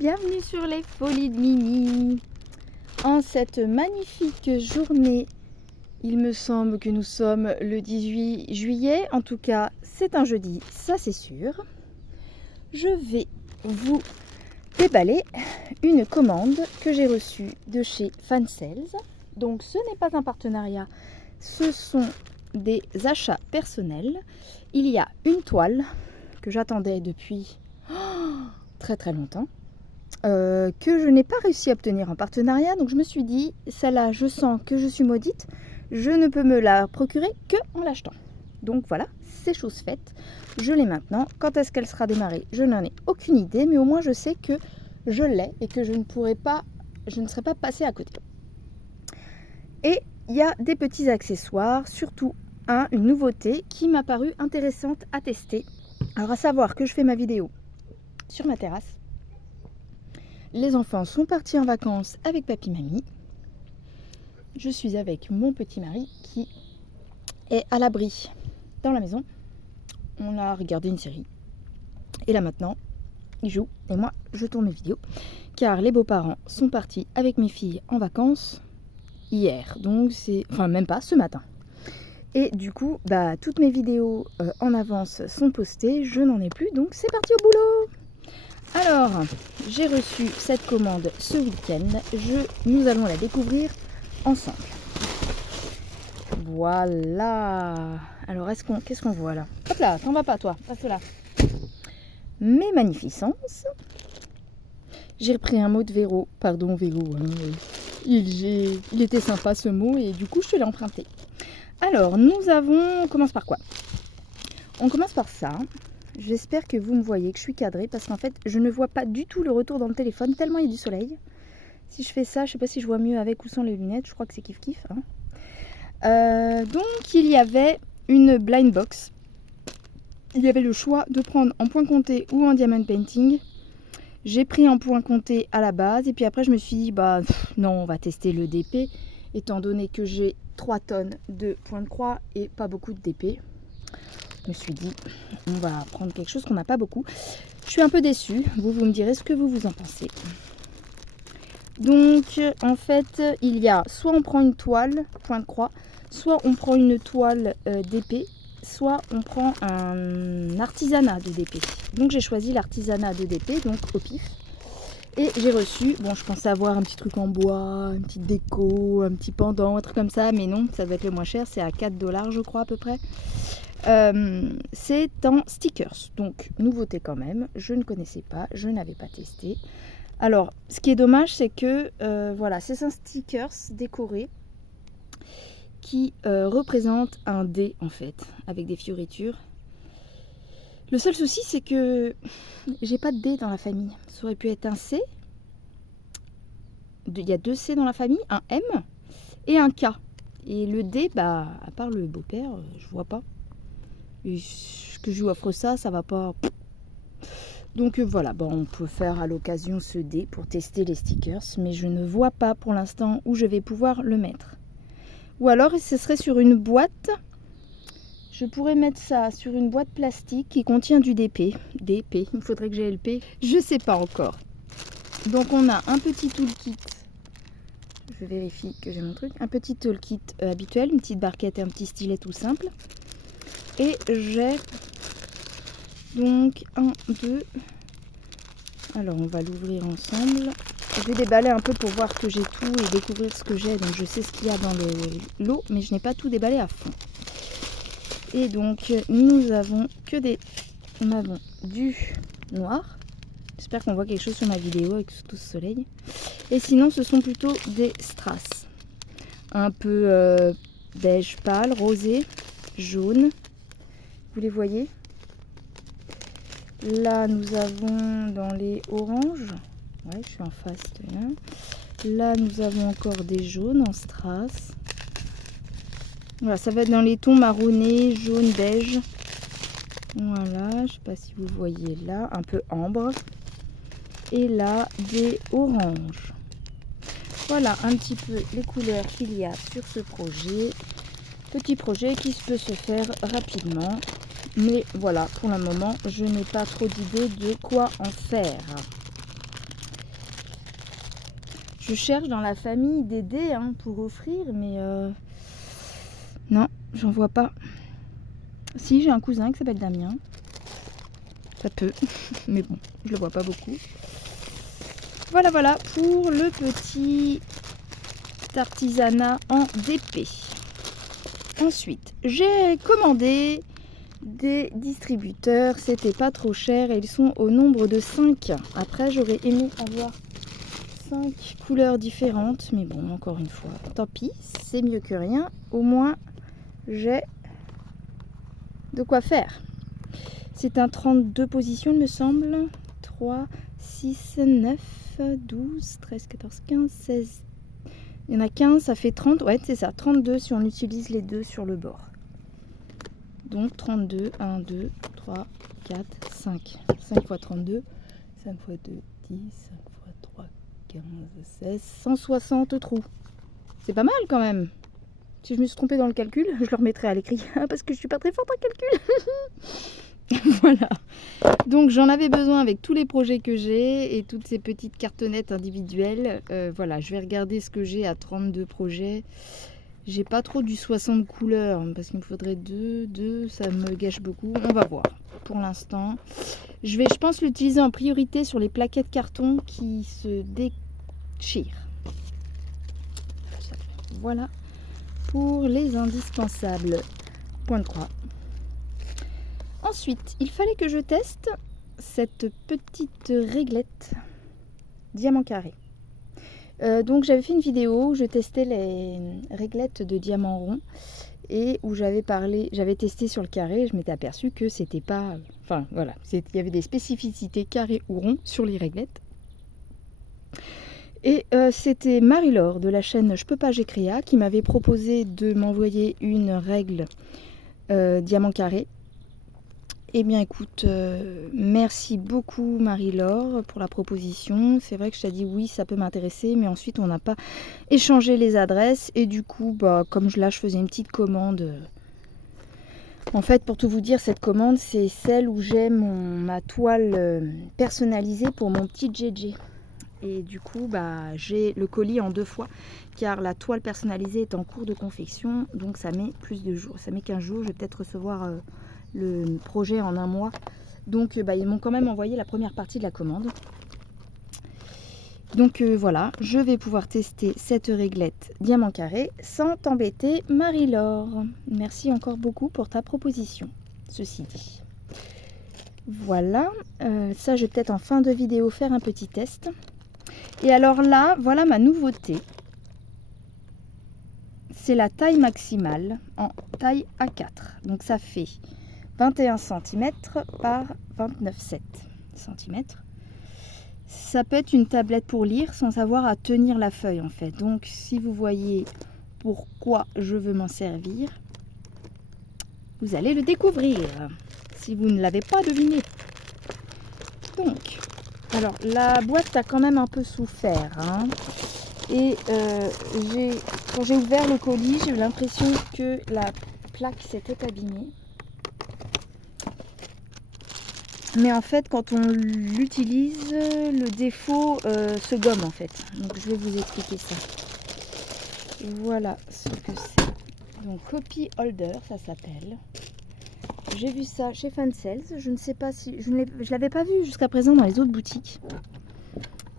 bienvenue sur les folies de Mimi. En cette magnifique journée, il me semble que nous sommes le 18 juillet, en tout cas c'est un jeudi, ça c'est sûr. Je vais vous déballer une commande que j'ai reçue de chez Fansales. Donc ce n'est pas un partenariat, ce sont des achats personnels. Il y a une toile que j'attendais depuis très très longtemps, que je n'ai pas réussi à obtenir en partenariat. Donc je me suis dit, celle-là je sens que je suis maudite, je ne peux me la procurer que en l'achetant. Donc voilà, c'est chose faite, je l'ai maintenant. Quand est-ce qu'elle sera démarrée, je n'en ai aucune idée, mais au moins je sais que je l'ai et que je ne serai pas passée à côté. Et il y a des petits accessoires, surtout une nouveauté qui m'a paru intéressante à tester. Alors à savoir que je fais ma vidéo sur ma terrasse. Les enfants sont partis en vacances avec papy-mamie. Je suis avec mon petit mari qui est à l'abri dans la maison. On a regardé une série. Et là maintenant, il joue et moi je tourne mes vidéos. Car les beaux-parents sont partis avec mes filles en vacances hier. Donc c'est... Enfin même pas, ce matin. Et du coup, toutes mes vidéos en avance sont postées. Je n'en ai plus, donc c'est parti au boulot. Alors, j'ai reçu cette commande ce week-end. Nous allons la découvrir ensemble. Voilà. Alors, qu'est-ce qu'on voit là? Hop là, t'en vas pas toi, passe là. Mes magnificences. J'ai repris un mot de Véro. Pardon Véro. Il était sympa ce mot et du coup je te l'ai emprunté. Alors, on commence par quoi? On commence par ça. J'espère que vous me voyez, que je suis cadrée, parce qu'en fait, je ne vois pas du tout le retour dans le téléphone, tellement il y a du soleil. Si je fais ça, je ne sais pas si je vois mieux avec ou sans les lunettes, je crois que c'est kiff-kiff. Donc, il y avait une blind box. Il y avait le choix de prendre en point compté ou en diamond painting. J'ai pris en point compté à la base, et puis après, je me suis dit, non, on va tester le DP, étant donné que j'ai 3 tonnes de points de croix et pas beaucoup de DP. Je me suis dit, on va prendre quelque chose qu'on n'a pas beaucoup. Je suis un peu déçue. Vous me direz ce que vous en pensez. Donc, en fait, il y a soit on prend une toile, point de croix, soit on prend une toile d'épée, soit on prend un artisanat de DP. Donc, j'ai choisi l'artisanat de DP, donc au pif. Et j'ai reçu, je pensais avoir un petit truc en bois, une petite déco, un petit pendant, un truc comme ça, mais non, ça doit être le moins cher, c'est à 4 $, je crois, à peu près. C'est en stickers, donc nouveauté quand même, je ne connaissais pas, je n'avais pas testé. Alors, ce qui est dommage, c'est que, voilà, c'est un stickers décoré qui représente un dé, en fait, avec des fioritures. Le seul souci, c'est que j'ai pas de dé dans la famille. Ça aurait pu être un C. Il y a 2 C dans la famille, un M et un K. Et le D, à part le beau-père, je vois pas. Et que je lui offre ça va pas. Donc voilà, on peut faire à l'occasion ce dé pour tester les stickers, mais je ne vois pas pour l'instant où je vais pouvoir le mettre. Ou alors ce serait sur une boîte. Je pourrais mettre ça sur une boîte plastique qui contient du DP. DP, il faudrait que j'ai LP. Je sais pas encore. Donc on a un petit toolkit. Je vérifie que j'ai mon truc. Un petit toolkit habituel, une petite barquette et un petit stylet tout simple. Et j'ai donc 1, 2. Alors on va l'ouvrir ensemble. Je vais déballer un peu pour voir que j'ai tout et découvrir ce que j'ai. Donc je sais ce qu'il y a dans le lot, mais je n'ai pas tout déballé à fond. Et donc nous avons du noir. J'espère qu'on voit quelque chose sur ma vidéo avec tout ce soleil. Et sinon ce sont plutôt des strass. Un peu beige pâle, rosé, jaune. Vous les voyez? Là, nous avons dans les oranges. Ouais, je suis en face de là. Là, nous avons encore des jaunes en strass. Voilà, ça va être dans les tons marronnés, jaune, beige. Voilà, je ne sais pas si vous voyez là, un peu ambre. Et là, des oranges. Voilà un petit peu les couleurs qu'il y a sur ce projet. Petit projet qui peut se faire rapidement. Mais voilà, pour le moment, je n'ai pas trop d'idées de quoi en faire. Je cherche dans la famille des dés hein, pour offrir, mais non, j'en vois pas. Si, j'ai un cousin qui s'appelle Damien. Ça peut, mais bon, je le vois pas beaucoup. Voilà, voilà pour le petit artisanat en DP. Ensuite, j'ai commandé des distributeurs. C'était pas trop cher et ils sont au nombre de 5. Après, j'aurais aimé avoir 5 couleurs différentes, mais bon, encore une fois, tant pis, c'est mieux que rien. Au moins, j'ai de quoi faire. C'est un 32 positions, il me semble. 3, 6, 9, 12, 13, 14, 15, 16. Il y en a 15, ça fait 30. Ouais, c'est ça, 32 si on utilise les deux sur le bord. Donc 32, 1, 2, 3, 4, 5. 5 fois 32, 5 fois 2, 10, 5 fois 3, 15, 16, 160 trous. C'est pas mal quand même. Si je me suis trompée dans le calcul, je le remettrai à l'écrit parce que je suis pas très forte en calcul. Voilà. Donc j'en avais besoin avec tous les projets que j'ai et toutes ces petites cartonnettes individuelles. Voilà, je vais regarder ce que j'ai à 32 projets. J'ai pas trop du 60 couleurs parce qu'il me faudrait 2, ça me gâche beaucoup. On va voir. Pour l'instant, je pense, l'utiliser en priorité sur les plaquettes carton qui se déchirent. Voilà pour les indispensables. Point de croix. Ensuite, il fallait que je teste cette petite réglette diamant carré. Donc j'avais fait une vidéo où je testais les réglettes de diamant rond et où j'avais testé sur le carré et je m'étais aperçue que c'était pas... Enfin voilà, il y avait des spécificités carré ou rond sur les réglettes. Et c'était Marie-Laure de la chaîne Je peux pas, j'ai créa qui m'avait proposé de m'envoyer une règle diamant carré. Eh bien écoute, merci beaucoup Marie-Laure pour la proposition. C'est vrai que je t'ai dit oui, ça peut m'intéresser, mais ensuite on n'a pas échangé les adresses et du coup, comme là je faisais une petite commande. En fait, pour tout vous dire, cette commande, c'est celle où j'ai ma toile personnalisée pour mon petit JJ. Et du coup, j'ai le colis en 2 fois, car la toile personnalisée est en cours de confection, donc ça met plus de jours. Ça met 15 jours, je vais peut-être recevoir le projet en 1 mois. Donc ils m'ont quand même envoyé la première partie de la commande. Donc voilà, je vais pouvoir tester cette réglette diamant carré sans t'embêter Marie-Laure. Merci encore beaucoup pour ta proposition, ceci dit. Voilà, ça je vais peut-être en fin de vidéo faire un petit test. Et alors là, voilà ma nouveauté. C'est la taille maximale en taille A4. Donc ça fait 21 cm par 29,7 cm. Ça peut être une tablette pour lire sans avoir à tenir la feuille en fait. Donc si vous voyez pourquoi je veux m'en servir, vous allez le découvrir si vous ne l'avez pas deviné. Donc, alors la boîte a quand même un peu souffert. Hein. Et quand j'ai ouvert le colis, j'ai eu l'impression que la plaque s'était abîmée. Mais en fait, quand on l'utilise, le défaut se gomme en fait. Donc je vais vous expliquer ça. Voilà ce que c'est. Donc copy holder, ça s'appelle. J'ai vu ça chez Fansales. Je ne sais pas si je l'avais pas vu jusqu'à présent dans les autres boutiques.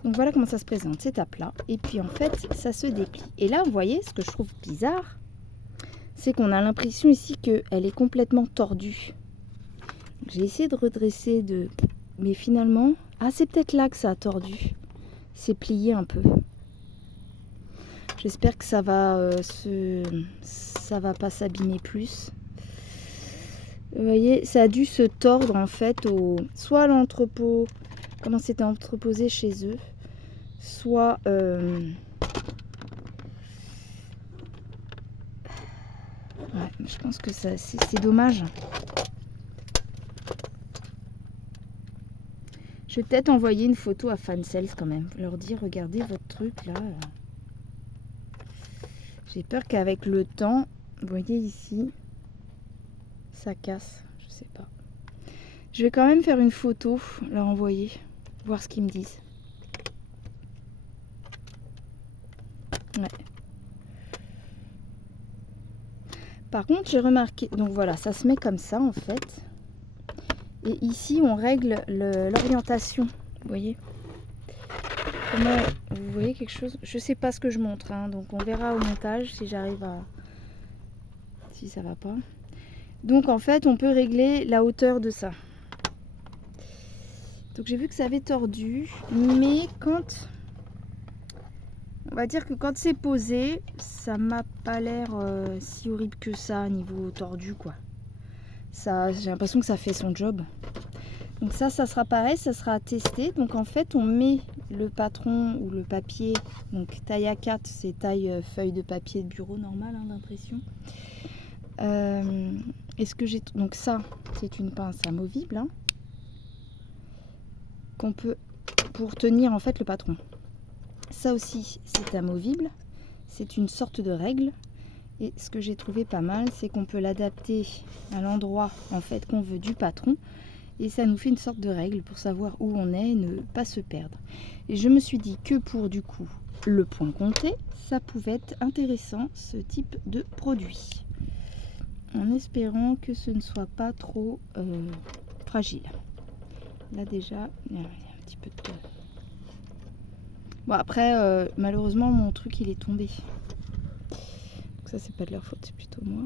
Donc voilà comment ça se présente. C'est à plat. Et puis en fait, ça se déplie. Et là, vous voyez, ce que je trouve bizarre, c'est qu'on a l'impression ici qu'elle est complètement tordue. J'ai essayé de redresser mais finalement... Ah, c'est peut-être là que ça a tordu. C'est plié un peu. J'espère que ça va pas s'abîmer plus. Vous voyez, ça a dû se tordre en fait soit à l'entrepôt, comment c'était entreposé chez eux, soit... Ouais, je pense que c'est dommage. Je vais peut-être envoyer une photo à Fansales quand même. Leur dire, regardez votre truc là. J'ai peur qu'avec le temps, vous voyez ici, ça casse. Je sais pas. Je vais quand même faire une photo, leur envoyer, voir ce qu'ils me disent. Par contre, j'ai remarqué, donc voilà, ça se met comme ça en fait. Et ici, on règle l'orientation, vous voyez. Comment, vous voyez quelque chose? Je sais pas ce que je montre, hein, donc on verra au montage si j'arrive à... Si ça va pas. Donc en fait, on peut régler la hauteur de ça. Donc j'ai vu que ça avait tordu, mais quand... On va dire que quand c'est posé, ça m'a pas l'air si horrible que ça, niveau tordu, quoi. Ça, j'ai l'impression que ça fait son job. Donc ça sera pareil, ça sera à tester. Donc en fait, on met le patron ou le papier, donc taille A4, c'est taille feuille de papier de bureau normal, hein, d'impression. Est-ce que j'ai... Donc ça, c'est une pince amovible, hein, qu'on peut... pour tenir en fait le patron. Ça aussi, c'est amovible. C'est une sorte de règle. Et ce que j'ai trouvé pas mal, c'est qu'on peut l'adapter à l'endroit en fait qu'on veut du patron. Et ça nous fait une sorte de règle pour savoir où on est et ne pas se perdre. Et je me suis dit que pour du coup le point compté, ça pouvait être intéressant ce type de produit. En espérant que ce ne soit pas trop fragile. Là déjà, il y a un petit peu de... Bon après, malheureusement mon truc il est tombé. Donc ça c'est pas de leur faute, c'est plutôt moi.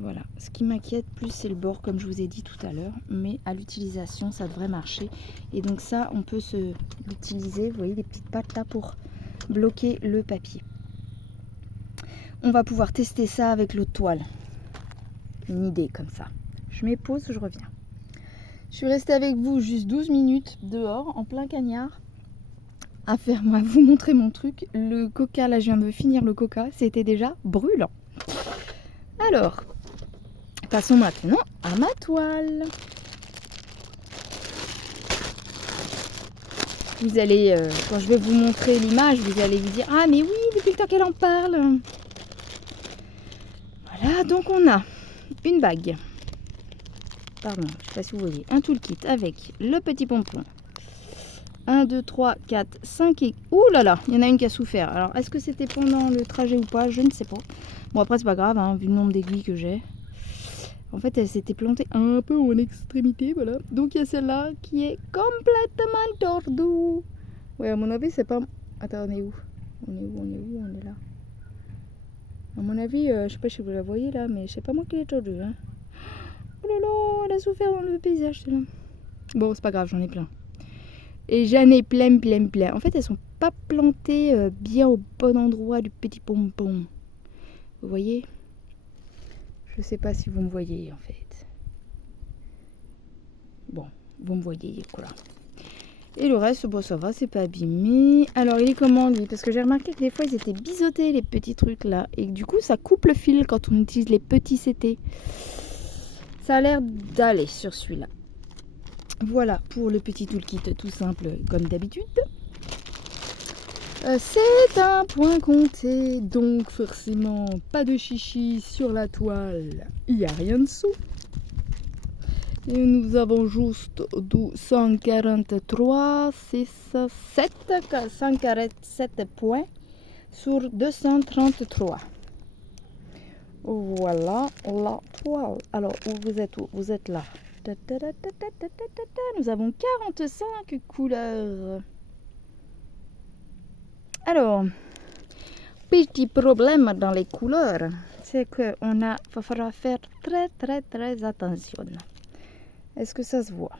Voilà, ce qui m'inquiète plus c'est le bord comme je vous ai dit tout à l'heure, mais à l'utilisation ça devrait marcher. Et donc ça on peut l'utiliser, vous voyez les petites pattes là pour bloquer le papier. On va pouvoir tester ça avec l'autre toile. Une idée comme ça. Je mets pause, je reviens. Je suis restée avec vous juste 12 minutes dehors en plein cagnard à vous montrer mon truc. Le coca, là je viens de finir le coca, c'était déjà brûlant. Alors, passons maintenant à ma toile. Vous allez, quand je vais vous montrer l'image, vous allez vous dire « Ah mais oui, depuis le temps qu'elle en parle !» Voilà, donc on a une bague. Pardon, je ne sais pas si vous voyez. Un toolkit avec le petit pompon. 1, 2, 3, 4, 5 et... Ouh là là, il y en a une qui a souffert. Alors, est-ce que c'était pendant le trajet ou pas? Je ne sais pas. Bon, après, c'est pas grave, hein, vu le nombre d'aiguilles que j'ai. En fait, elle s'était plantée un peu en extrémité, voilà. Donc, il y a celle-là qui est complètement tordue. Ouais, à mon avis, c'est pas... Attends, on est où? On est là. À mon avis, je sais pas si vous la voyez là, mais c'est pas moi qui l'ai tordue, hein. Oh là là, elle a souffert dans le paysage, celle-là. Bon, c'est pas grave, j'en ai plein. Et j'en ai plein. En fait, elles sont pas plantées bien au bon endroit du petit pompon. Vous voyez? Je sais pas si vous me voyez en fait. Bon, vous me voyez, voilà. Et le reste, bon, ça va, c'est pas abîmé. Alors, il est comment lui? Parce que j'ai remarqué que des fois, ils étaient biseautés les petits trucs là. Et du coup, ça coupe le fil quand on utilise les petits CT. Ça a l'air d'aller sur celui-là. Voilà pour le petit toolkit tout simple comme d'habitude. C'est un point compté, donc forcément pas de chichi sur la toile, il n'y a rien dessous. Et nous avons juste 143, 6, 7, 147 points sur 233. Voilà la toile. Alors, vous êtes où? Vous êtes là. Nous avons 45 couleurs. Alors, petit problème dans les couleurs, c'est que va falloir faire très attention. Est-ce que ça se voit?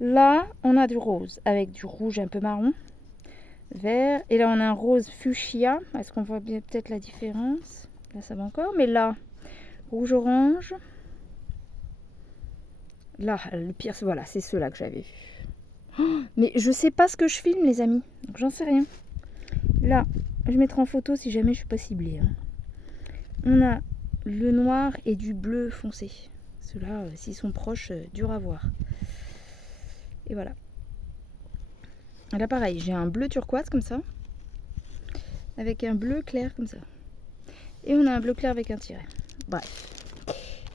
Là, on a du rose avec du rouge un peu marron, vert, et là on a un rose fuchsia. Est-ce qu'on voit bien peut-être la différence? Là, ça va encore, mais là, rouge-orange. Là, le pire, voilà, c'est ceux-là que j'avais vu. Oh, mais je sais pas ce que je filme, les amis. Donc, j'en sais rien. Là, je mettrai en photo si jamais je suis pas ciblée. Hein. On a le noir et du bleu foncé. Ceux-là, s'ils sont proches, dur à voir. Et voilà. Là, pareil, j'ai un bleu turquoise comme ça. Avec un bleu clair comme ça. Et on a un bleu clair avec un tiret. Bref.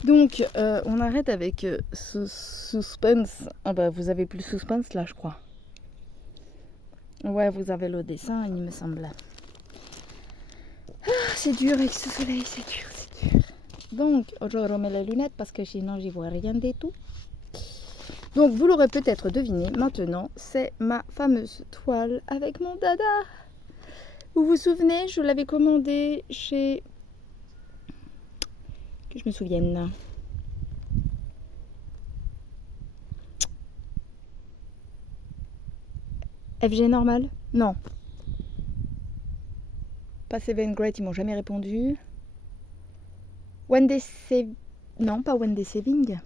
Donc, on arrête avec ce suspense. Ah bah, vous avez plus suspense là, je crois. Ouais, vous avez le dessin, il me semble. C'est dur avec ce soleil, c'est dur, c'est dur. Donc, je remets les lunettes parce que sinon j'y vois rien du tout. Donc, vous l'aurez peut-être deviné, maintenant, c'est ma fameuse toile avec mon dada. Vous vous souvenez, je l'avais commandé chez... Que je me souvienne. FG normal? Non. Pas Seven Great, ils m'ont jamais répondu. One Day Saving... Non, pas One Day Saving.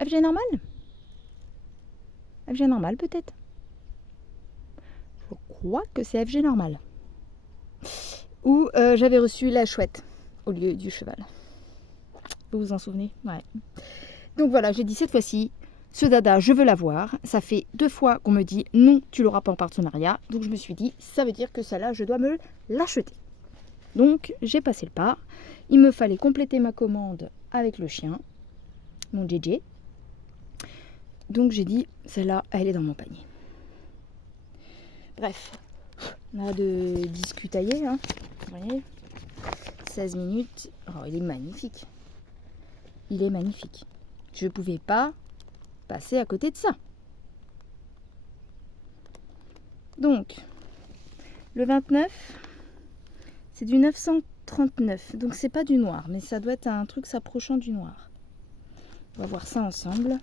FG normal? FG normal peut-être? Je crois que c'est FG normal. Ou j'avais reçu la chouette au lieu du cheval. Vous vous en souvenez? Ouais. Donc voilà, j'ai dit cette fois-ci, ce dada, je veux l'avoir. Ça fait 2 fois qu'on me dit non, tu l'auras pas en partenariat. Donc je me suis dit, ça veut dire que celle-là, je dois me l'acheter. Donc j'ai passé le pas. Il me fallait compléter ma commande avec le chien, mon JJ. Donc j'ai dit, celle-là, elle est dans mon panier. Bref, on a de discutailler, hein. Vous voyez, 16 minutes. Oh, il est magnifique. Il est magnifique. Je ne pouvais pas passer à côté de ça. Donc, le 29, c'est du 939. Donc, c'est pas du noir, mais ça doit être un truc s'approchant du noir. On va voir ça ensemble.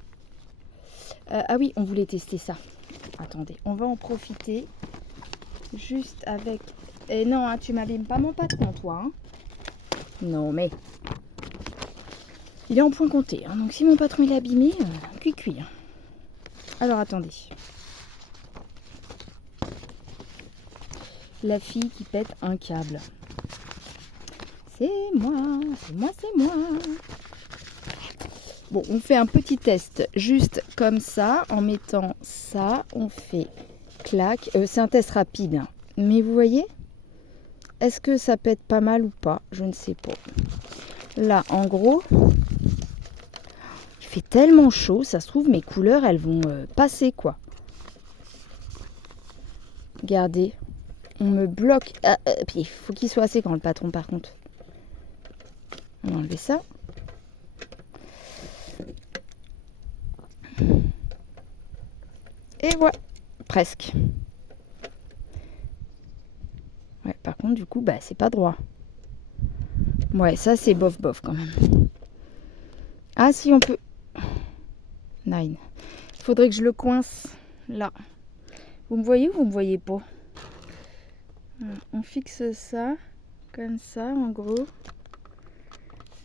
Ah oui, on voulait tester ça. Attendez, on va en profiter. Juste avec... Et non, hein, tu m'abîmes pas mon patron, toi. Hein. Non, mais... Il est en point compté. Hein, donc si mon patron il est abîmé, cuit. Alors, attendez. La fille qui pète un câble. C'est moi, c'est moi, c'est moi. Bon, on fait un petit test juste comme ça, en mettant ça. On fait clac. C'est un test rapide, hein. Mais vous voyez, est-ce que ça pète pas mal ou pas? Je ne sais pas. Là, en gros, il fait tellement chaud, ça se trouve, mes couleurs, elles vont passer, quoi. Regardez, on me bloque. Puis il faut qu'il soit assez grand, le patron, par contre. On va enlever ça. Et voilà, presque. Ouais, par contre, du coup, bah, c'est pas droit. Ouais, ça, c'est bof quand même. Ah, si, on peut... 9. Il faudrait que je le coince là. Vous me voyez ou vous me voyez pas? On fixe ça, comme ça, en gros.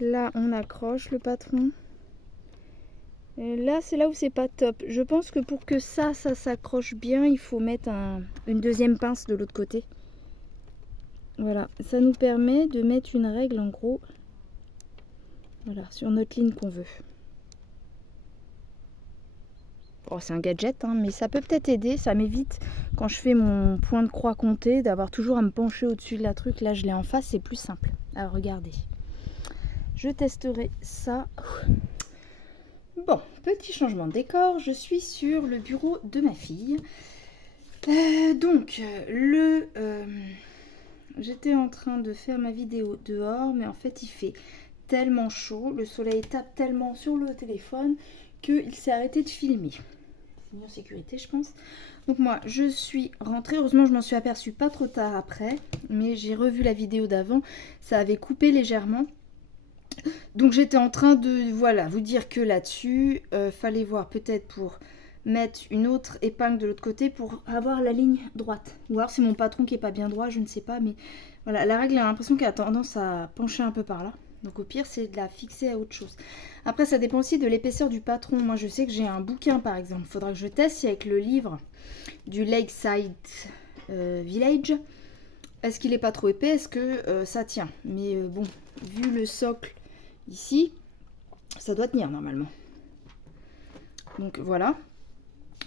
Là, on accroche le patron. Et là, c'est là où c'est pas top. Je pense que pour que ça s'accroche bien, il faut mettre une deuxième pince de l'autre côté. Voilà, ça nous permet de mettre une règle en gros. Voilà, sur notre ligne qu'on veut. Oh, c'est un gadget, hein, mais ça peut peut-être aider. Ça m'évite, quand je fais mon point de croix compté, d'avoir toujours à me pencher au-dessus de la truc. Là, je l'ai en face, c'est plus simple. Alors, regardez. Je testerai ça. Bon, petit changement de décor. Je suis sur le bureau de ma fille. J'étais en train de faire ma vidéo dehors, mais en fait, il fait tellement chaud. Le soleil tape tellement sur le téléphone qu'il s'est arrêté de filmer. C'est mieux en sécurité, je pense. Donc moi, je suis rentrée. Heureusement, je m'en suis aperçue pas trop tard après. Mais j'ai revu la vidéo d'avant. Ça avait coupé légèrement. Donc j'étais en train de vous dire que là-dessus, fallait voir peut-être pour mettre une autre épingle de l'autre côté pour avoir la ligne droite. Ou alors c'est mon patron qui est pas bien droit, je ne sais pas. Mais voilà, la règle, j'ai l'impression qu'elle a tendance à pencher un peu par là. Donc au pire, c'est de la fixer à autre chose. Après, ça dépend aussi de l'épaisseur du patron. Moi, je sais que j'ai un bouquin, par exemple. Il faudra que je teste si avec le livre du Lakeside Village, est-ce qu'il n'est pas trop épais? Est-ce que ça tient? Mais bon, vu le socle ici, ça doit tenir normalement. Donc voilà.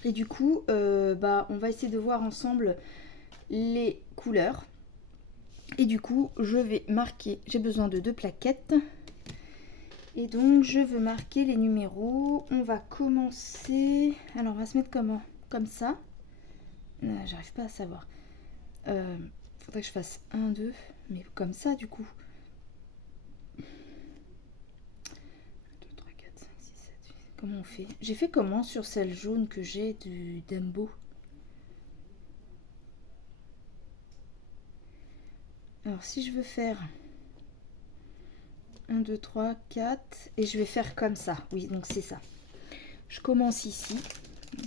Et du coup, on va essayer de voir ensemble les couleurs. Et du coup, je vais marquer, j'ai besoin de 2 plaquettes. Et donc, je veux marquer les numéros. On va commencer... Alors, on va se mettre comment? Comme ça. J'arrive pas à savoir. Faudrait que je fasse 1, 2. Mais comme ça du coup. 1, 2, 3, 4, 5, 6, 7, 8. Comment on fait? J'ai fait comment sur celle jaune que j'ai du Dumbo? Alors si je veux faire 1, 2, 3, 4 et je vais faire comme ça. Oui, donc c'est ça. Je commence ici.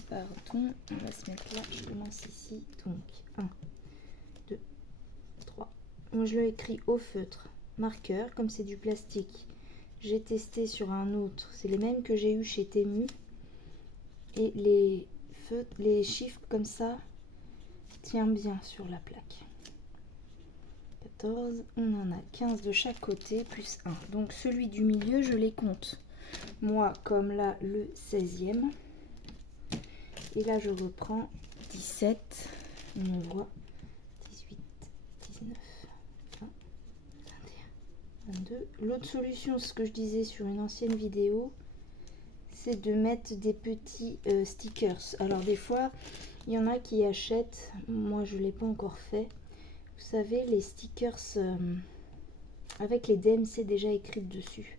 Pardon, on va se mettre là. Je commence ici. Donc 1, 2, 3. Moi je l'ai écrit au feutre marqueur. Comme c'est du plastique, j'ai testé sur un autre. C'est les mêmes que j'ai eu chez Temu. Et les chiffres comme ça tiennent bien sur la plaque. 14, on en a 15 de chaque côté plus 1. Donc celui du milieu, je les compte. Moi, comme là, le 16e. Et là, je reprends 17. On voit 18, 19, 20, 21, 22. L'autre solution, ce que je disais sur une ancienne vidéo, c'est de mettre des petits stickers. Alors des fois, il y en a qui achètent. Moi, je ne l'ai pas encore fait. Vous savez, les stickers avec les DMC déjà écrites dessus.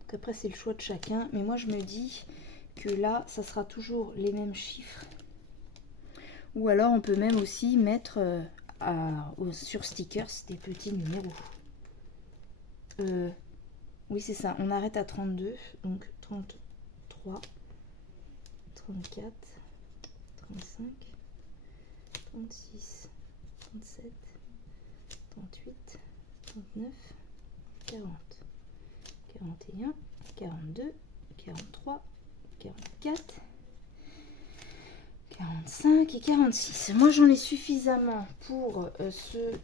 Donc après, c'est le choix de chacun. Mais moi, je me dis que là, ça sera toujours les mêmes chiffres. Ou alors, on peut même aussi mettre sur stickers des petits numéros. Oui, c'est ça. On arrête à 32. Donc, 33, 34, 35, 36. 37, 38, 39, 40, 41, 42, 43, 44, 45 et 46. Moi, j'en ai suffisamment pour ce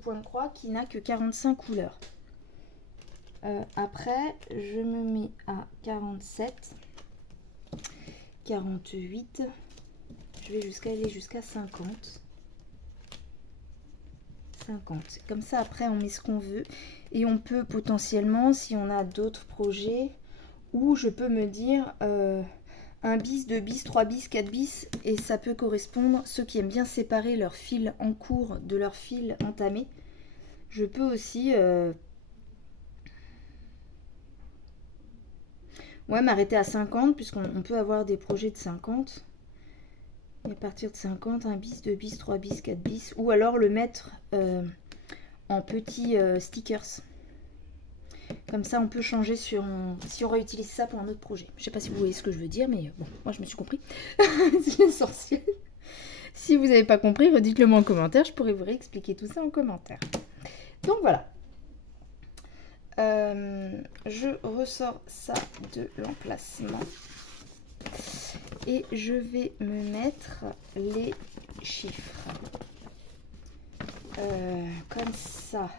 point de croix qui n'a que 45 couleurs. Après, je me mets à 47, 48. Je vais aller jusqu'à 50. 50. Comme ça, après, on met ce qu'on veut. Et on peut potentiellement, si on a d'autres projets, ou je peux me dire 1 bis, 2 bis, 3 bis, 4 bis. Et ça peut correspondre, ceux qui aiment bien séparer leur fil en cours de leur fil entamé. Je peux aussi m'arrêter à 50, puisqu'on peut avoir des projets de 50. Et à partir de 50, 1 bis, 2 bis, 3 bis, 4 bis. Ou alors le mettre en petits stickers. Comme ça, on peut changer si on réutilise ça pour un autre projet. Je ne sais pas si vous voyez ce que je veux dire, mais bon, moi je me suis compris. C'est une sorcière. Si vous n'avez pas compris, redites-le moi en commentaire. Je pourrais vous réexpliquer tout ça en commentaire. Donc voilà. Je ressors ça de l'emplacement. Et je vais me mettre les chiffres. Comme ça.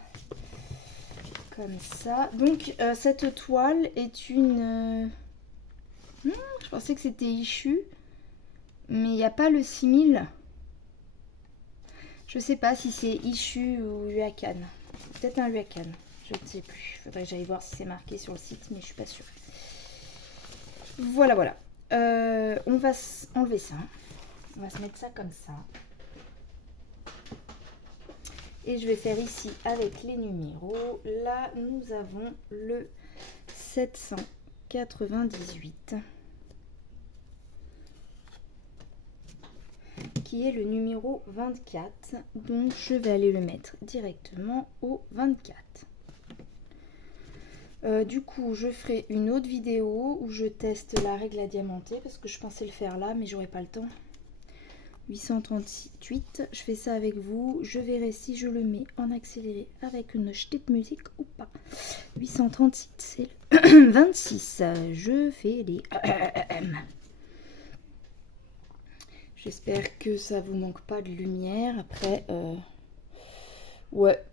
Comme ça. Donc, cette toile est une... je pensais que c'était Issu. Mais il n'y a pas le 6000. Je ne sais pas si c'est Issu ou Huacan. Peut-être un Huacan. Je ne sais plus. Il faudrait que j'aille voir si c'est marqué sur le site, mais je ne suis pas sûre. Voilà, voilà. On va enlever ça. On va se mettre ça comme ça. Et je vais faire ici avec les numéros. Là, nous avons le 798. Qui est le numéro 24. Donc, je vais aller le mettre directement au 24. Du coup, je ferai une autre vidéo où je teste la règle à diamanter parce que je pensais le faire là, mais j'aurais pas le temps. 838, je fais ça avec vous. Je verrai si je le mets en accéléré avec une petite musique ou pas. 838, c'est le 26. Je fais les... J'espère que ça vous manque pas de lumière. Après, ouais,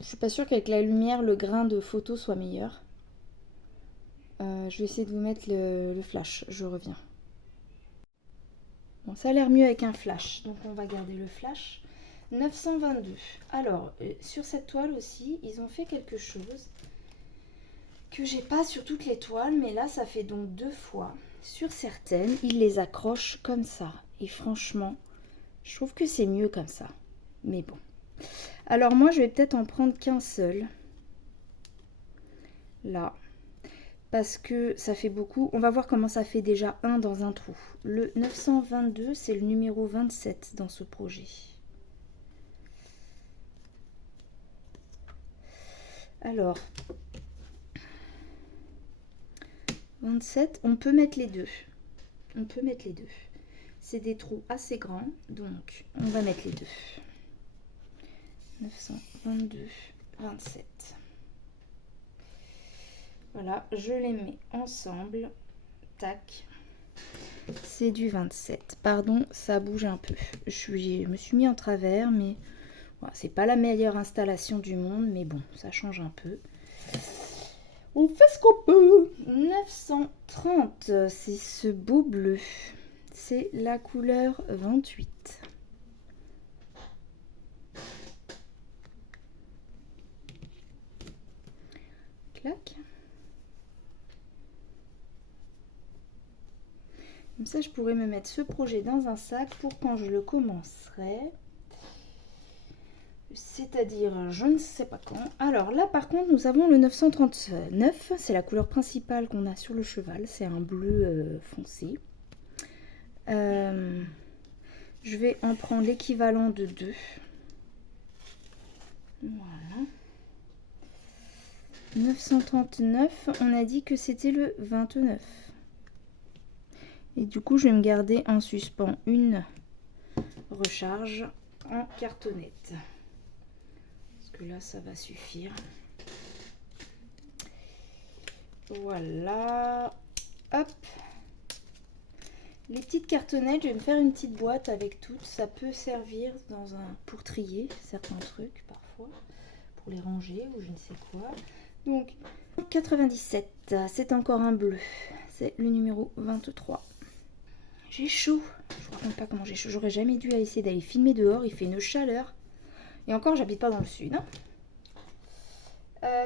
je suis pas sûre qu'avec la lumière, le grain de photo soit meilleur. Je vais essayer de vous mettre le flash. Je reviens. Bon, ça a l'air mieux avec un flash. Donc, on va garder le flash. 922. Alors, sur cette toile aussi, ils ont fait quelque chose que j'ai pas sur toutes les toiles. Mais là, ça fait donc 2 fois. Sur certaines, ils les accrochent comme ça. Et franchement, Je trouve que c'est mieux comme ça. Mais bon. Alors moi, je vais peut-être en prendre qu'un seul. Là. Parce que ça fait beaucoup. On va voir comment ça fait déjà un dans un trou. Le 922, c'est le numéro 27 dans ce projet. Alors, 27, on peut mettre les deux. On peut mettre les deux. C'est des trous assez grands, donc on va mettre les deux. 922, 27. Voilà, je les mets ensemble. Tac. C'est du 27. Pardon, ça bouge un peu. Je me suis mis en travers, mais voilà, c'est pas la meilleure installation du monde, mais bon, ça change un peu. On fait ce qu'on peut. 930, c'est ce beau bleu. C'est la couleur 28. Clac. Comme ça, je pourrais me mettre ce projet dans un sac pour quand je le commencerai. C'est-à-dire, je ne sais pas quand. Alors là, par contre, nous avons le 939. C'est la couleur principale qu'on a sur le cheval. C'est un bleu foncé. Je vais en prendre l'équivalent de 2. Voilà. 939, on a dit que c'était le 29. Et du coup, je vais me garder en suspens une recharge en cartonnette. Parce que là, ça va suffire. Voilà. Hop. Les petites cartonnettes, je vais me faire une petite boîte avec toutes. Ça peut servir pour trier certains trucs parfois. Pour les ranger ou je ne sais quoi. Donc, 97, c'est encore un bleu. C'est le numéro 23. J'ai chaud. Je vous raconte pas comment j'ai chaud. J'aurais jamais dû essayer d'aller filmer dehors. Il fait une chaleur. Et encore, j'habite pas dans le sud. Hein.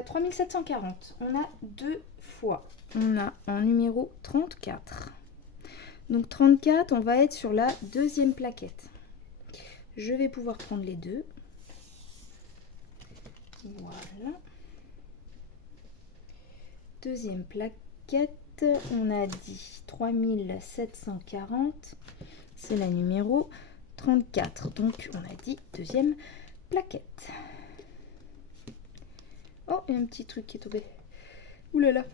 3740. On a 2 fois. On a en numéro 34. Donc 34, on va être sur la deuxième plaquette. Je vais pouvoir prendre les deux. Voilà. Deuxième plaquette, on a dit 3740, c'est la numéro 34. Donc on a dit deuxième plaquette. Oh, il y a un petit truc qui est tombé. Ouh là là,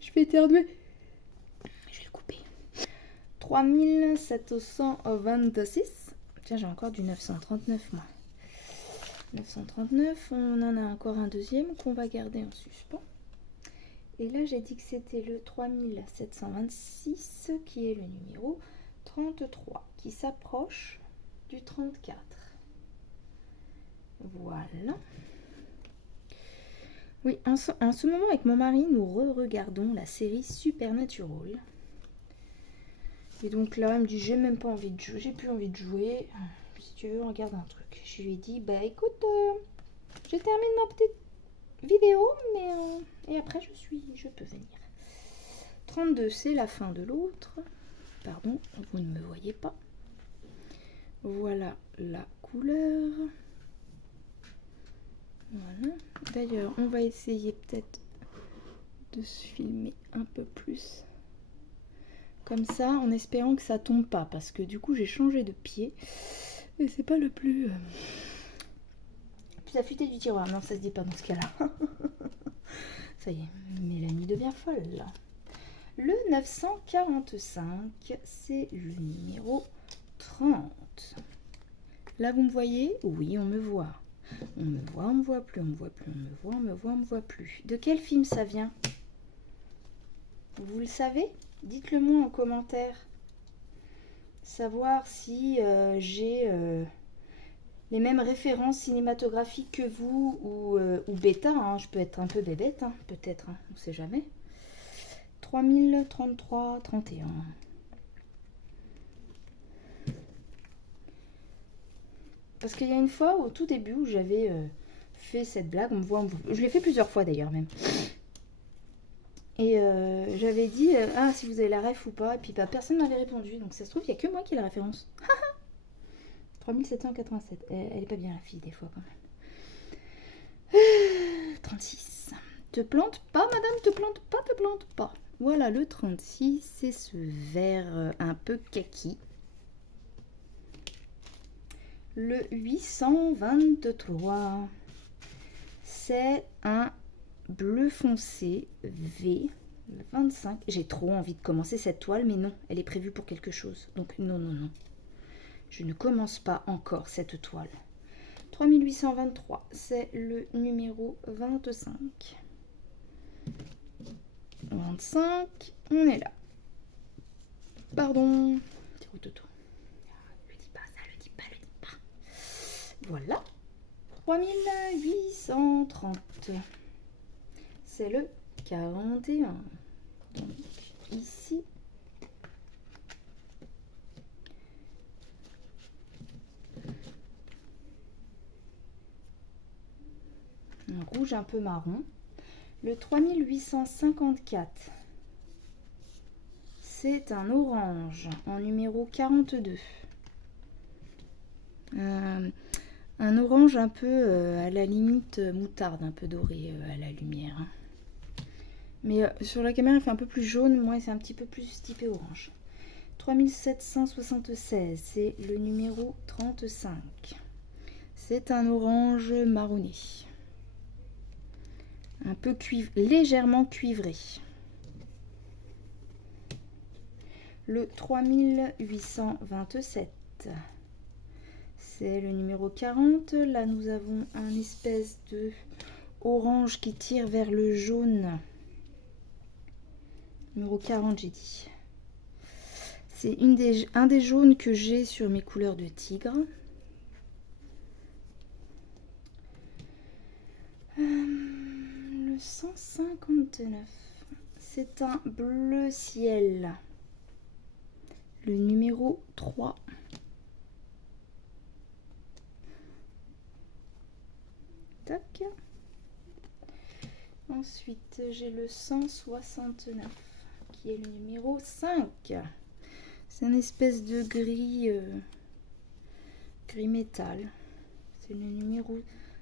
je vais éternuer. Je vais le couper. 3726. Tiens, j'ai encore du 939 moi. 939, on en a encore un deuxième qu'on va garder en suspens. Et là, j'ai dit que c'était le 3726 qui est le numéro 33, qui s'approche du 34. Voilà. Oui, en ce moment, avec mon mari, nous regardons la série Supernatural. Et donc là, il me dit, j'ai même pas envie de jouer, j'ai plus envie de jouer. Si tu veux, on regarde un truc. Je lui ai dit, bah écoute, je termine ma petite vidéo, mais et après je peux venir. 32, c'est la fin de l'autre. Pardon, vous ne me voyez pas. Voilà la couleur. Voilà. D'ailleurs, on va essayer peut-être de se filmer un peu plus. Comme ça, en espérant que ça tombe pas. Parce que du coup, j'ai changé de pied. Et c'est pas le plus affûté du tiroir. Non, ça se dit pas dans ce cas-là. Ça y est, Mélanie devient folle là. Le 945, c'est le numéro 30. Là, vous me voyez? Oui, on me voit. On me voit, on me voit plus, on me voit plus, on me voit, on me voit, on me voit plus. De quel film ça vient? Vous le savez? Dites-le moi en commentaire. Savoir si j'ai les mêmes références cinématographiques que vous ou bêta. Hein. Je peux être un peu bébête, hein, peut-être, hein, on ne sait jamais. 3033, 31. Parce qu'il y a une fois, au tout début, où j'avais fait cette blague, je l'ai fait plusieurs fois d'ailleurs même. Et j'avais dit, ah, si vous avez la ref ou pas, et puis bah, personne ne m'avait répondu. Donc ça se trouve, il n'y a que moi qui ai la référence. 3787. Elle est pas bien la fille des fois quand même. 36. Te plante pas madame, te plante pas, te plante pas. Voilà le 36, c'est ce vert un peu kaki. Le 823, c'est un bleu foncé V. Le 25, j'ai trop envie de commencer cette toile, mais non, elle est prévue pour quelque chose. Donc non, non, non. Je ne commence pas encore cette toile. 3823, c'est le numéro 25. 25, on est là. Pardon. Le dis pas, ça le dis pas, le dis pas. Voilà. 3830. C'est le 41. Donc ici. Un rouge un peu marron. Le 3854. C'est un orange en numéro 42. Un orange un peu à la limite moutarde, un peu doré à la lumière. Hein. Mais sur la caméra, il fait un peu plus jaune. Moi, c'est un petit peu plus typé orange. 3776, c'est le numéro 35. C'est un orange marronné. Un peu légèrement cuivré. Le 3827. C'est le numéro 40. Là, nous avons un espèce de orange qui tire vers le jaune. Numéro 40, j'ai dit. C'est un des jaunes que j'ai sur mes couleurs de tigre. Le 159. C'est un bleu ciel. Le numéro 3. Tac. Ensuite, j'ai le 169 qui est le numéro 5. C'est une espèce de gris, gris métal. C'est le numéro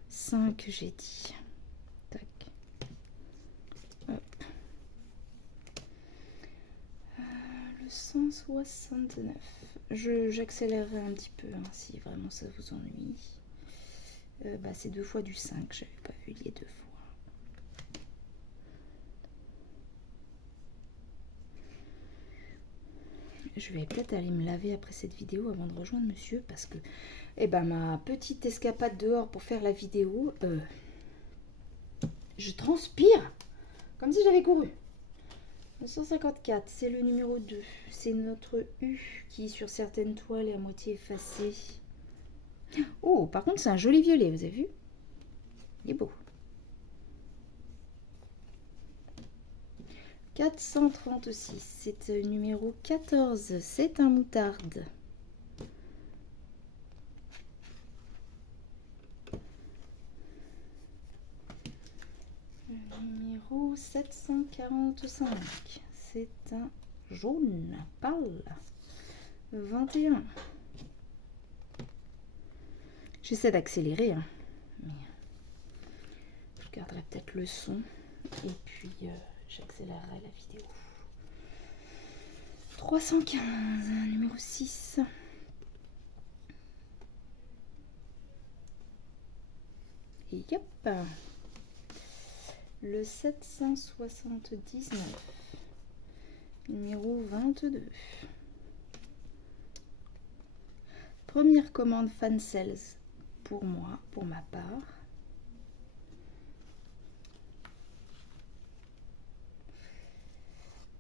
5, j'ai dit. Tac. Hop. Le 169. J'accélérerai un petit peu hein, si vraiment ça vous ennuie. C'est 2 fois du 5, j'avais pas vu les 2 fois. Je vais peut-être aller me laver après cette vidéo avant de rejoindre monsieur parce que ma petite escapade dehors pour faire la vidéo, je transpire comme si j'avais couru. Le 154, c'est le numéro 2. C'est notre U qui sur certaines toiles est à moitié effacée. Oh, par contre, c'est un joli violet, vous avez vu? Il est beau. 436, c'est le numéro 14, c'est un moutarde. Le numéro 745, c'est un jaune pâle. 21. J'essaie d'accélérer, hein, mais je garderai peut-être le son et puis j'accélérerai la vidéo. 315, numéro 6. Et hop. Le 779, numéro 22. Première commande fan sales pour moi, pour ma part.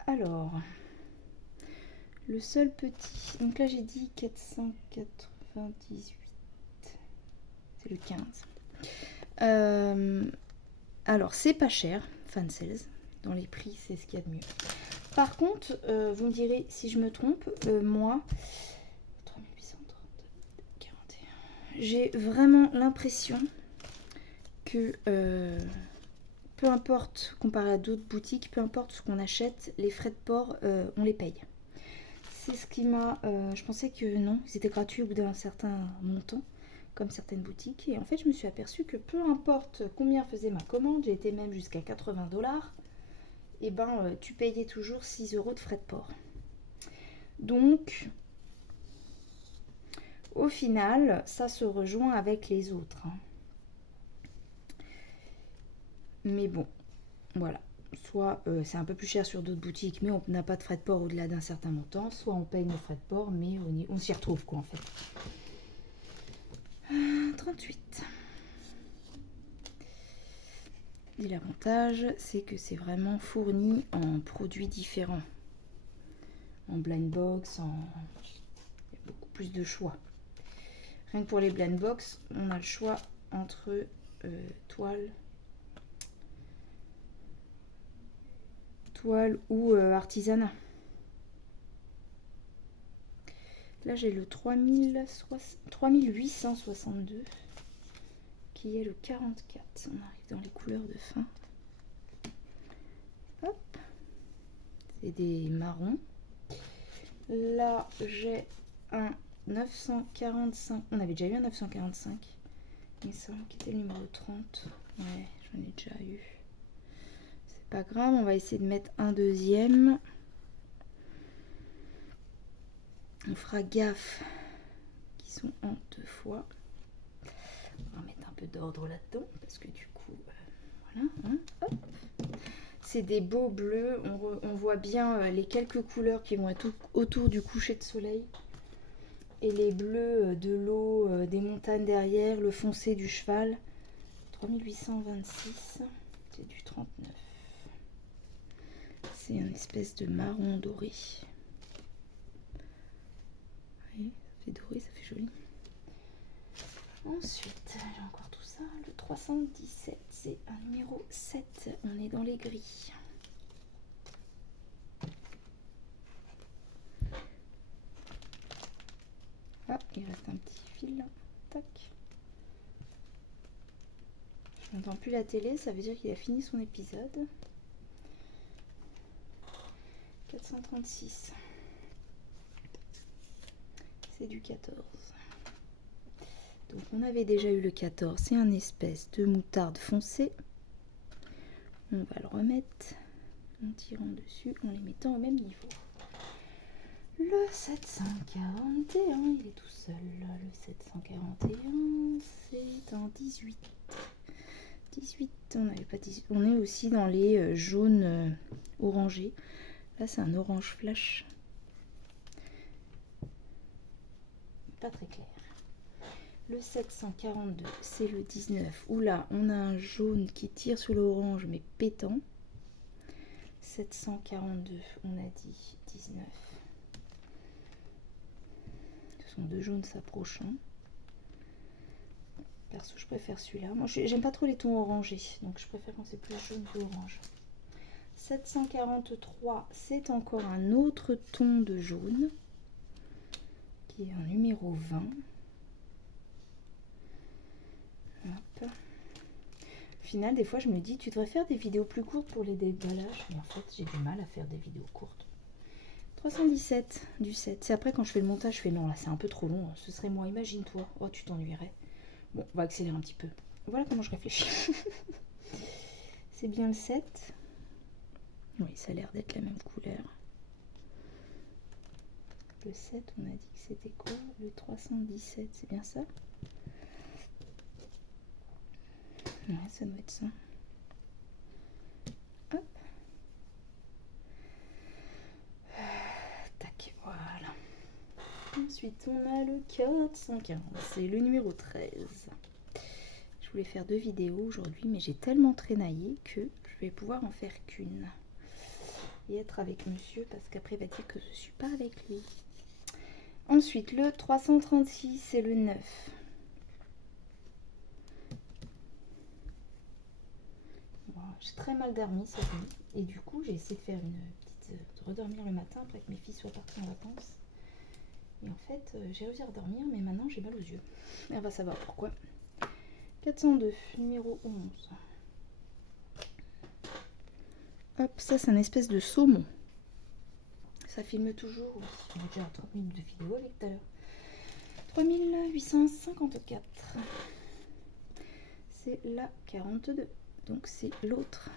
Alors, le seul petit, donc là j'ai dit 498, c'est le 15. Alors c'est pas cher, fan sales, dans les prix c'est ce qu'il y a de mieux. Par contre, vous me direz si je me trompe, moi, 3830, 41, j'ai vraiment l'impression que peu importe, comparé à d'autres boutiques, peu importe ce qu'on achète, les frais de port, on les paye. C'est ce qui m'a... je pensais que non, c'était gratuit au bout d'un certain montant, comme certaines boutiques. Et en fait, je me suis aperçue que peu importe combien faisait ma commande, j'ai été même jusqu'à 80 $, et ben tu payais toujours 6 € de frais de port. Donc, au final, ça se rejoint avec les autres. Mais bon, voilà. Soit c'est un peu plus cher sur d'autres boutiques, mais on n'a pas de frais de port au-delà d'un certain montant. Soit on paye nos frais de port, mais on s'y retrouve quoi en fait. 38. Et l'avantage, c'est que c'est vraiment fourni en produits différents. En blind box, il y a beaucoup plus de choix. Rien que pour les blind box, on a le choix entre toile ou artisanat. Là j'ai le 3862 qui est le 44. On arrive dans les couleurs de fin. Hop, c'est des marrons. Là j'ai un 945. On avait déjà eu un 945. Il me semble qu'il était le numéro 30. Ouais, j'en ai déjà eu. C'est pas grave, on va essayer de mettre un deuxième. On fera gaffe qui sont en 2 fois. On va mettre un peu d'ordre là-dedans parce que du coup, voilà. Hein, hop. C'est des beaux bleus. On voit bien les quelques couleurs qui vont être autour du coucher de soleil. Et les bleus de l'eau, des montagnes derrière, le foncé du cheval. 3826, c'est du 39. C'est une espèce de marron doré. Oui, ça fait doré, ça fait joli. Ensuite, j'ai encore tout ça. Le 317, c'est un numéro 7. On est dans les gris. Ah, il reste un petit fil là. Tac. Je n'entends plus la télé, ça veut dire qu'il a fini son épisode. 436. C'est du 14. Donc on avait déjà eu le 14, c'est un espèce de moutarde foncée. On va le remettre en tirant dessus, en les mettant au même niveau. Le 741, il est tout seul. Le 741, c'est un 18. 18, on n'avait pas 18. On est aussi dans les jaunes orangés. Là, c'est un orange flash. Pas très clair. Le 742, c'est le 19. Où là, on a un jaune qui tire sur l'orange, mais pétant. 742, on a dit 19. Ce sont deux jaunes s'approchant. Perso, je préfère celui-là. Moi, j'aime pas trop les tons orangés, donc je préfère quand c'est plus jaune que orange. 743, c'est encore un autre ton de jaune, qui est en numéro 20. Hop. Au final, des fois, je me dis, tu devrais faire des vidéos plus courtes pour les déballages. Mais en fait, j'ai du mal à faire des vidéos courtes. 317 du 7. C'est après, quand je fais le montage, je fais non, là, c'est un peu trop long. Ce serait moi, imagine-toi. Oh, tu t'ennuierais. Bon, on va accélérer un petit peu. Voilà comment je réfléchis. C'est bien le 7. Oui, ça a l'air d'être la même couleur. Le 7, on a dit que c'était quoi? Le 317, c'est bien ça? Ouais, ça doit être ça. Hop. Tac, voilà. Ensuite, on a le 415. C'est le numéro 13. Je voulais faire 2 vidéos aujourd'hui, mais j'ai tellement traînaillé que je vais pouvoir en faire qu'une. Et être avec monsieur, parce qu'après, il va dire que je ne suis pas avec lui. Ensuite, le 336, c'est le 9. J'ai très mal dormi cette nuit et du coup j'ai essayé de faire une petite de redormir le matin après que mes filles soient parties en vacances et en fait j'ai réussi à redormir mais maintenant j'ai mal aux yeux et on va savoir pourquoi. 402 numéro 11. Hop, ça c'est un espèce de saumon, Ça filme toujours. Oui, on a déjà 30 minutes de vidéo avec tout à l'heure. 3854. C'est la 42. Donc c'est l'autre.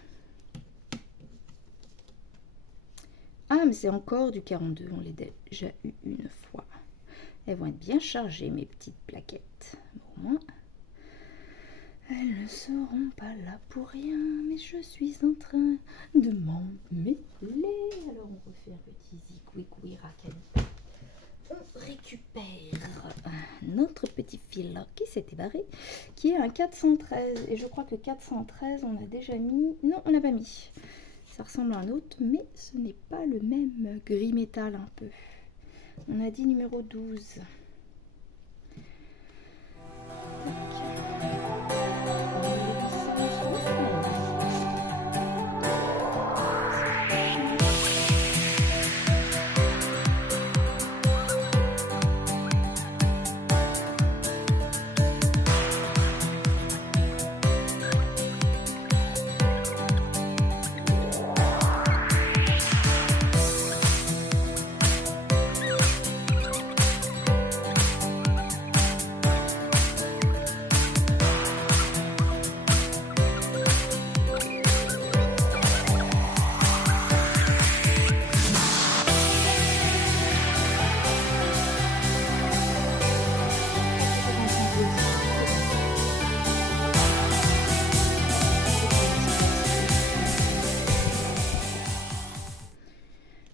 Ah, mais c'est encore du 42. On l'a déjà eu une fois. Elles vont être bien chargées, mes petites plaquettes. Bon, au moins, elles ne seront pas là pour rien. Mais je suis en train de m'en mêler. Alors, on refait un petit zigouigoui racan. On récupère notre petit fil qui s'était barré, qui est un 413. Et je crois que 413, on a déjà mis... Non, on n'a pas mis. Ça ressemble à un autre, mais ce n'est pas le même gris métal un peu. On a dit numéro 12.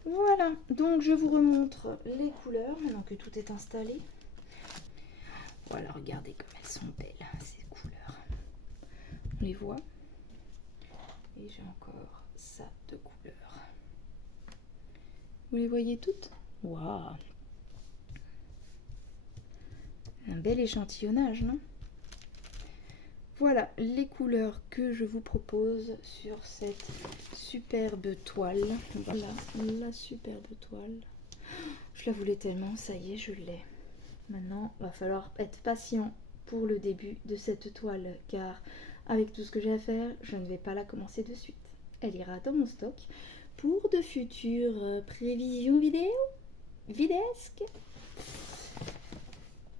Voilà, donc je vous remontre les couleurs maintenant que tout est installé. Voilà, regardez comme elles sont belles, ces couleurs. On les voit. Et j'ai encore ça de couleurs. Vous les voyez toutes? Waouh! Un bel échantillonnage, non? Voilà les couleurs que je vous propose sur cette superbe toile. Voilà la superbe toile. Je la voulais tellement, ça y est, je l'ai. Maintenant, va falloir être patient pour le début de cette toile, car avec tout ce que j'ai à faire, je ne vais pas la commencer de suite. Elle ira dans mon stock pour de futures prévisions vidéesques.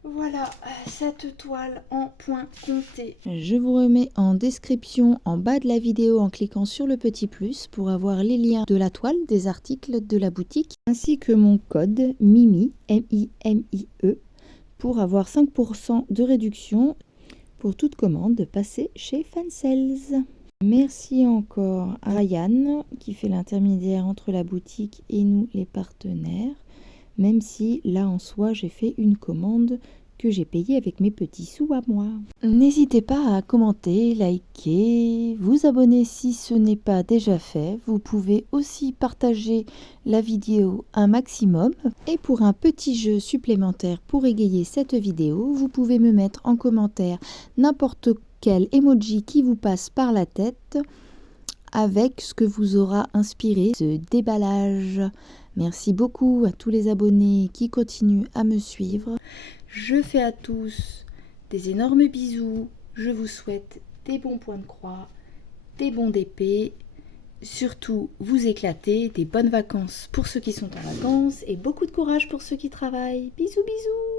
Voilà cette toile en point compté. Je vous remets en description en bas de la vidéo en cliquant sur le petit plus pour avoir les liens de la toile, des articles de la boutique, ainsi que mon code MIMIE, M-I-M-I-E, pour avoir 5% de réduction pour toute commande passée chez Fansales. Merci encore à Ryan qui fait l'intermédiaire entre la boutique et nous les partenaires. Même si là en soi j'ai fait une commande que j'ai payée avec mes petits sous à moi. N'hésitez pas à commenter, liker, vous abonner si ce n'est pas déjà fait. Vous pouvez aussi partager la vidéo un maximum. Et pour un petit jeu supplémentaire pour égayer cette vidéo, vous pouvez me mettre en commentaire n'importe quel emoji qui vous passe par la tête avec ce que vous aura inspiré ce déballage. Merci beaucoup à tous les abonnés qui continuent à me suivre. Je fais à tous des énormes bisous. Je vous souhaite des bons points de croix, des bons d'épée. Surtout, vous éclatez, des bonnes vacances pour ceux qui sont en vacances et beaucoup de courage pour ceux qui travaillent. Bisous, bisous!